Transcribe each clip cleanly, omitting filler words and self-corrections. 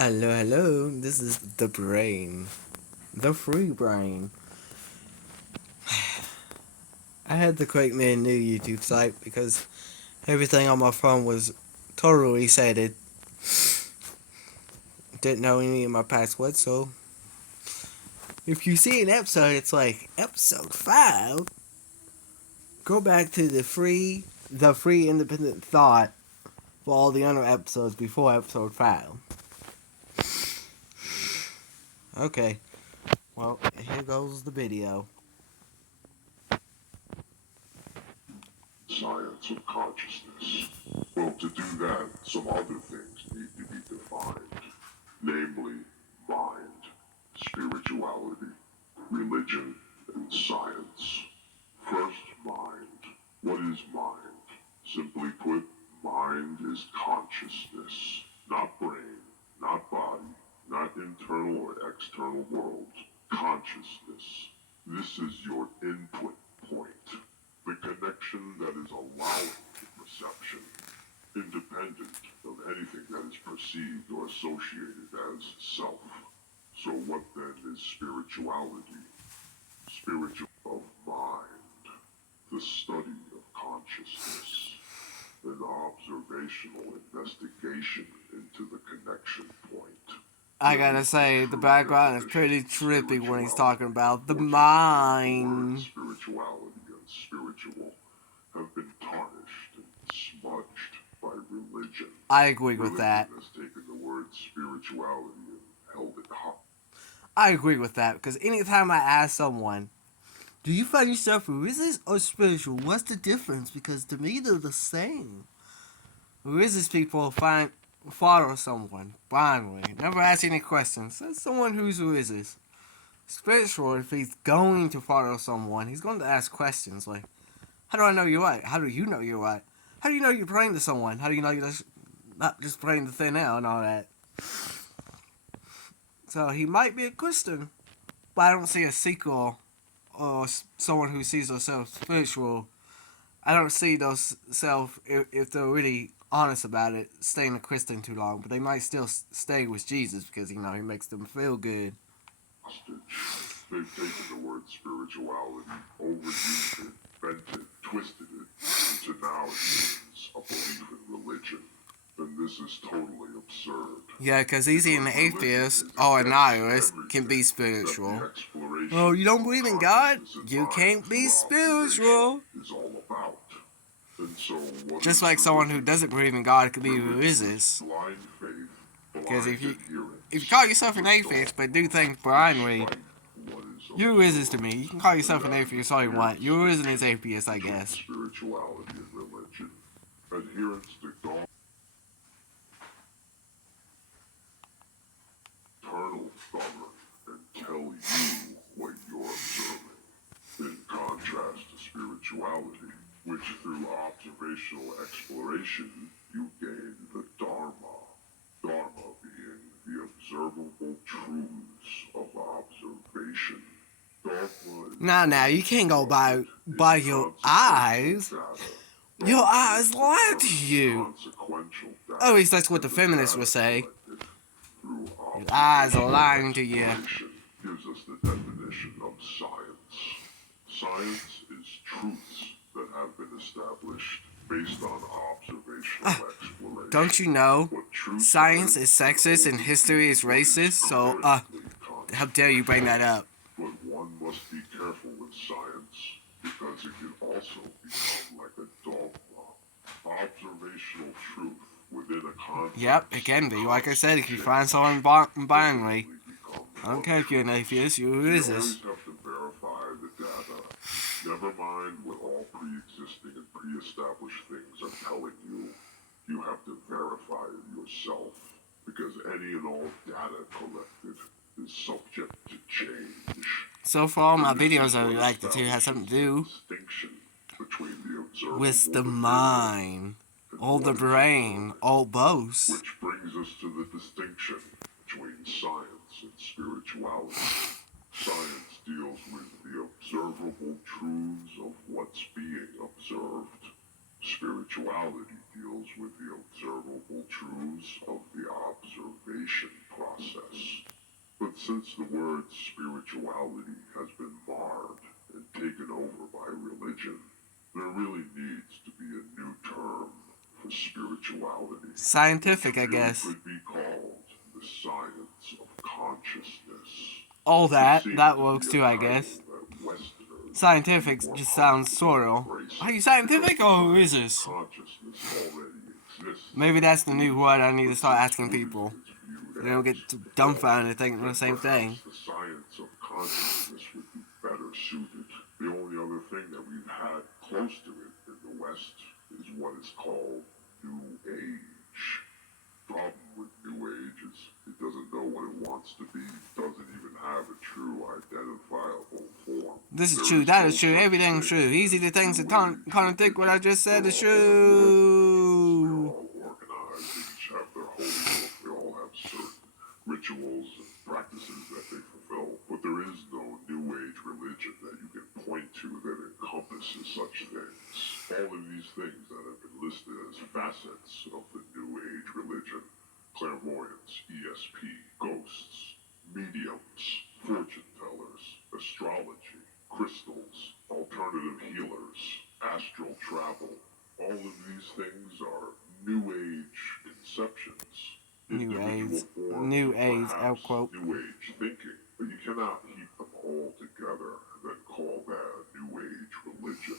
Hello, hello. This is the brain, the free brain. I had to create me a new YouTube site because everything on my phone was totally resetted. Didn't know any of my passwords, so if you see an episode, it's like episode 5. Go back to the free independent thought for all the other episodes before episode 5. Okay, well, here goes the video. Science of consciousness. Well, to do that, some other things need to be defined, namely mind, spirituality, religion, and science. First, mind. What is mind? Simply put, mind is consciousness, not brain, not body, not internal or external world. Consciousness. This is your input point. The connection that is allowing the perception, independent of anything that is perceived or associated as self. So what then is spirituality? Spiritual of mind, the study of consciousness, an observational investigation into the connection point. I gotta say, the background is pretty trippy when he's talking about the mind. Spirituality and spiritual have been tarnished and smudged by religion. I agree with that. Religion has taken the word spirituality and held it high. I agree with that because anytime I ask someone, do you find yourself religious or spiritual? What's the difference? Because to me, they're the same. Religious people follow someone blindly, never ask any questions. That's someone who's religious. Spiritual, if he's going to follow someone, he's going to ask questions like, how do I know you're right? How do you know you're right? How do you know you're praying to someone? How do you know you're not just praying to thin air and all that? So he might be a Christian, but I don't see a sequel or someone who sees themselves spiritual. I don't see those self if they're really honest about it, staying a Christian too long, but they might still stay with Jesus because he makes them feel good. They've taken the word spirituality, overused it, bent it, twisted it, into now it means a belief in religion. And this is totally absurd. Yeah, because easy an atheist or a nihilist can be spiritual. Oh, you don't believe in God? You can't be spiritual. Is all about. And so Just like someone who doesn't believe in God could be religious. Blind faith, Because if you call yourself an atheist but do things blindly, you're religious to me. You can call yourself an atheist all you want. You're religious as atheist, I guess. Spirituality and religion, adherence to dogma, eternal govern and tell you what you're observing. In contrast to spirituality, which through observational exploration you gain the Dharma. Dharma being the observable truths of observation. Now, you can't go by your eyes. Your eyes lie to you. At least that's what the feminists would say. Your eyes are lying to you. Gives us the definition of science. Science is truths that have been established based on observational exploration. Don't you know? Science is sexist and history is racist, so, how dare you bring that up? But one must be careful with science, because it can also become like a dogma. Observational truth within a context. Yep, it can be. Like I said, if you find someone binary, I don't care if you're an atheist, you're religious. You always have to verify the data. Never mind what all pre-existing and pre-established things are telling you. You have to verify it yourself, because any and all data collected is subject to change. So for all my videos I reacted to has something to do with the mind, or the brain, or both. Which brings us to the distinction between science and spirituality. Science deals with the observable truths of what's being observed. Spirituality deals with the observable truths of the observation process. But since the word spirituality has been marred and taken over by religion, there really needs to be a new term for spirituality. Scientific, I It guess. could be called the science of consciousness. All It that seems to works be too, a I title guess. that Westerners Scientific more just sounds comfortable surreal. embracing Are you scientific because or the is this? consciousness already exists. Maybe that's the new word I need to But start since asking people. Buddhism is viewed They don't as get dumbfounded thinking the then same thing. perhaps the science of consciousness would be better suited. The only other thing that we've had close to it in the West is what is called New Age. Problem with New Age is it doesn't know what it wants to be, doesn't even have a true identifiable form. This is There true. That no is true. such Everything's thing true. Easy to things as that New Age contradict what I just said is true. They're all organized, they each have their holy book, they all have certain rituals and practices that they fulfill, but there is no New Age religion that you can point to that encompasses such things. All of these things that have been listed as facets of the New Age religion, clairvoyance, ESP, ghosts, mediums, fortune tellers, astrology, crystals, alternative healers, astral travel, all of these things are New Age conceptions. New Individual Age. forms New of Age, perhaps quote. New Age thinking, but you cannot heap them all together and then call that a New Age religion.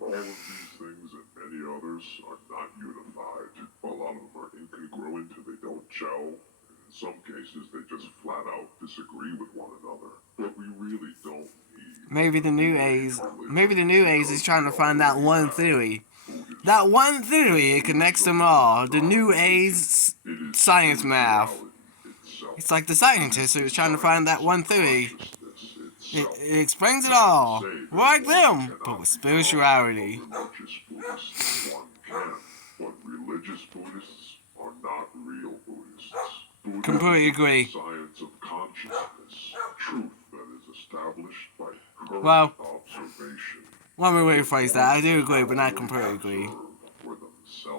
All of these things and many others are not unified. A lot of them are incongruent, they don't gel. In some cases, they just flat out disagree with one another. But we really don't need Maybe the New Age. Maybe the New Age is trying to find that one theory. Buddhism. That one theory, it connects them all. The New Age It is science math. spirituality itself. It's like the scientists who's trying to find that one theory. Consciousness It, itself. it explains it all. Say that Like one them, cannot but with become spirituality. a religious Buddhist. One can, but religious Buddhists are not real Buddhists. Buddhism Completely is agree. the science of consciousness, truth that is established by current Well, observation. Let me rephrase that. I do agree, but not completely agree.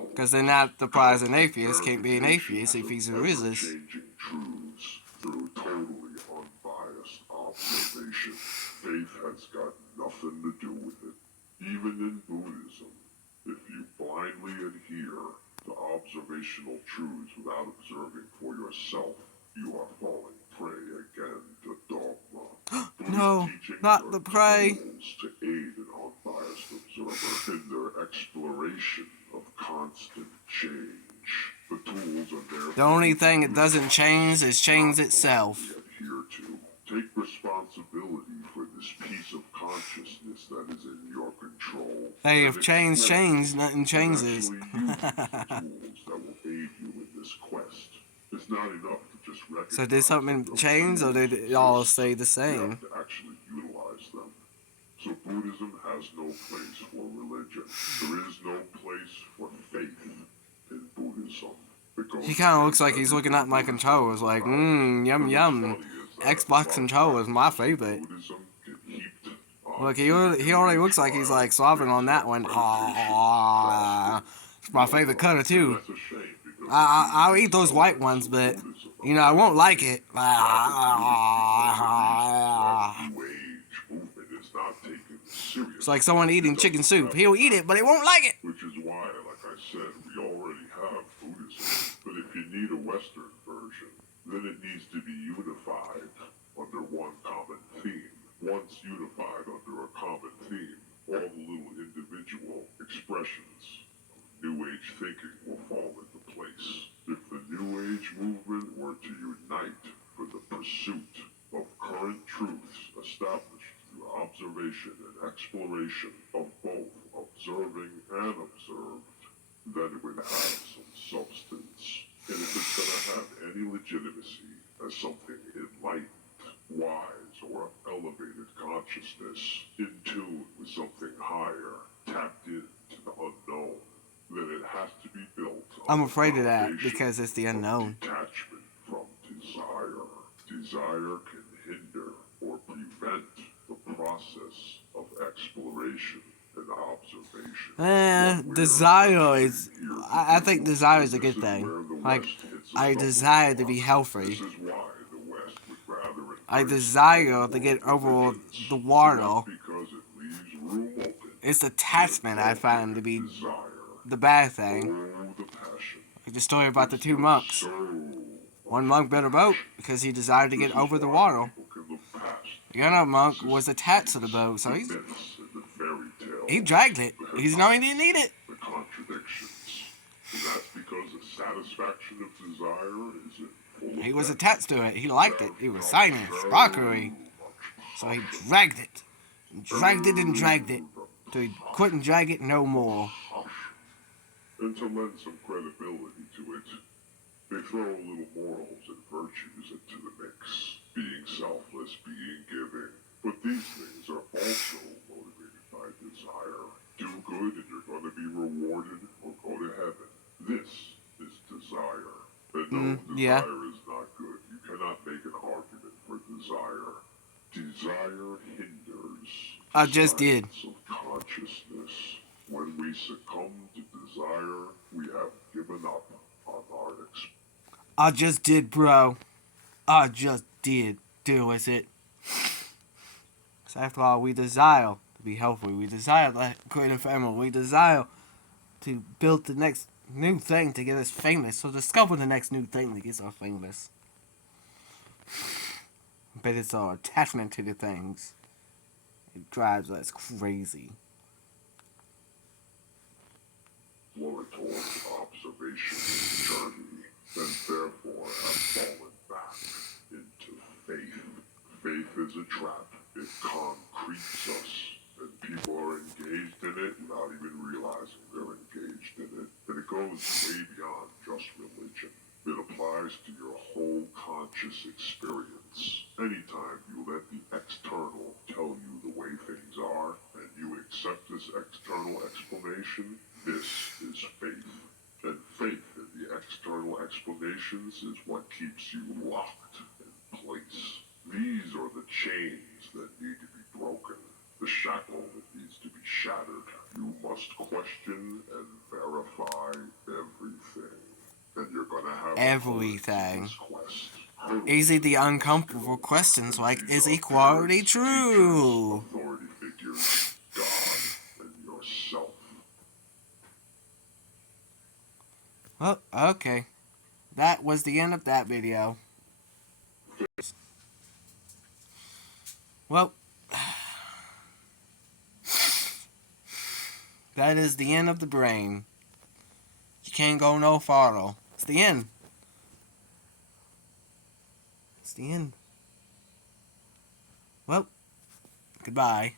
Because then that implies an atheist can't be an atheist if he's a resist. Changing truths through totally unbiased observation. Faith has got nothing to do with it. Even in Buddhism, if you blindly adhere to observational truths without observing for yourself, you are falling prey again to dogma. No, Buddhist teachings not are the prey. tools to aid an unbiased observer in their exploration of constant change. The tools are there. The only thing it doesn't change is change itself. Adhere to. Take responsibility for this piece of consciousness that is in your control. Hey, and if change explore changes, nothing and changes. actually use the tools that will aid you in this quest. It's not enough to just recognize. So did something that those change, or did tools it all exist. stay the You same? have to actually utilize them. So Buddhism has no place for religion. There is no place for faith in Buddhism. He kind of looks like he's looking at my controllers like, yum yum. Xbox controller is my favorite. Look, he already looks like he's like sovereign on that one. It's my favorite color too. I'll eat those white ones, but you know I won't like it. It's like someone eating chicken soup. He'll eat it, but he won't like it. Which is why, like I said, we already have Buddhism. But if you need a Western version, then it needs to be unified under one common theme. Once unified under a common theme, all the little individual expressions of New Age thinking will fall into place. If the New Age movement were to unite for the pursuit of current truths established through observation and exploration of both observing and observed, then it would have some substance. And if it's going to have any legitimacy as something enlightened, wise, or elevated consciousness, in tune with something higher, tapped into the unknown, then it has to be built on I'm afraid of that foundation because it's the of unknown. detachment from desire. Desire can hinder or prevent the process of exploration and observation. Desire is. I think desire is a good thing. Like, I desire to be healthy. This is why I desire to get over the water. Because it leaves room open. It's attachment I find to be Desire. the bad thing. Oh, the passion. Like the story about the two monks. So One monk built a boat because he desired to get over the water. The other monk was attached to the boat, so he dragged it. He's knowing he didn't need it. The contradictions. And that's because the satisfaction of desire is in full He was effect. attached to it. He liked it. He was signing sparklery. So he dragged it. Dragged it and dragged it. Till he couldn't drag it no more. And to lend some credibility to it, they throw a little morals and virtues into the mix. Being selfless, being giving. But these things are also motivated by desire. Do good and you're going to be rewarded, or go to heaven. This is desire. And no, yeah. desire is not good. You cannot make an argument for desire. Desire hinders I just did. science of consciousness. When we succumb to desire, we have given up on our experience. I just did, bro. I just did. Deal with it. Because after all, we desire to be healthy. We desire to create a family. We desire to build the next new thing to get us famous. So discover the next new thing to get us famous. But it's our attachment to the things. It drives us crazy. Lorato's observation journey, and therefore have fallen back into faith. Faith is a trap. It concretes us, and people are engaged in it without even realizing they're engaged in it. And it goes way beyond just religion. It applies to your whole conscious experience. Anytime you let the external tell you the way things are, and you accept this external explanation, this is faith. And faith in the external explanations is what keeps you locked in place. These are the chains that need to be broken. The shackle that needs to be shattered. You must question and verify everything. And you're gonna have Everything. quest. Easy the uncomfortable questions like, is equality true? Authority figures, God, and yourself. Well, okay. That was the end of that video. Well, that is the end of the brain. You can't go no farther. It's the end. It's the end. Well, goodbye.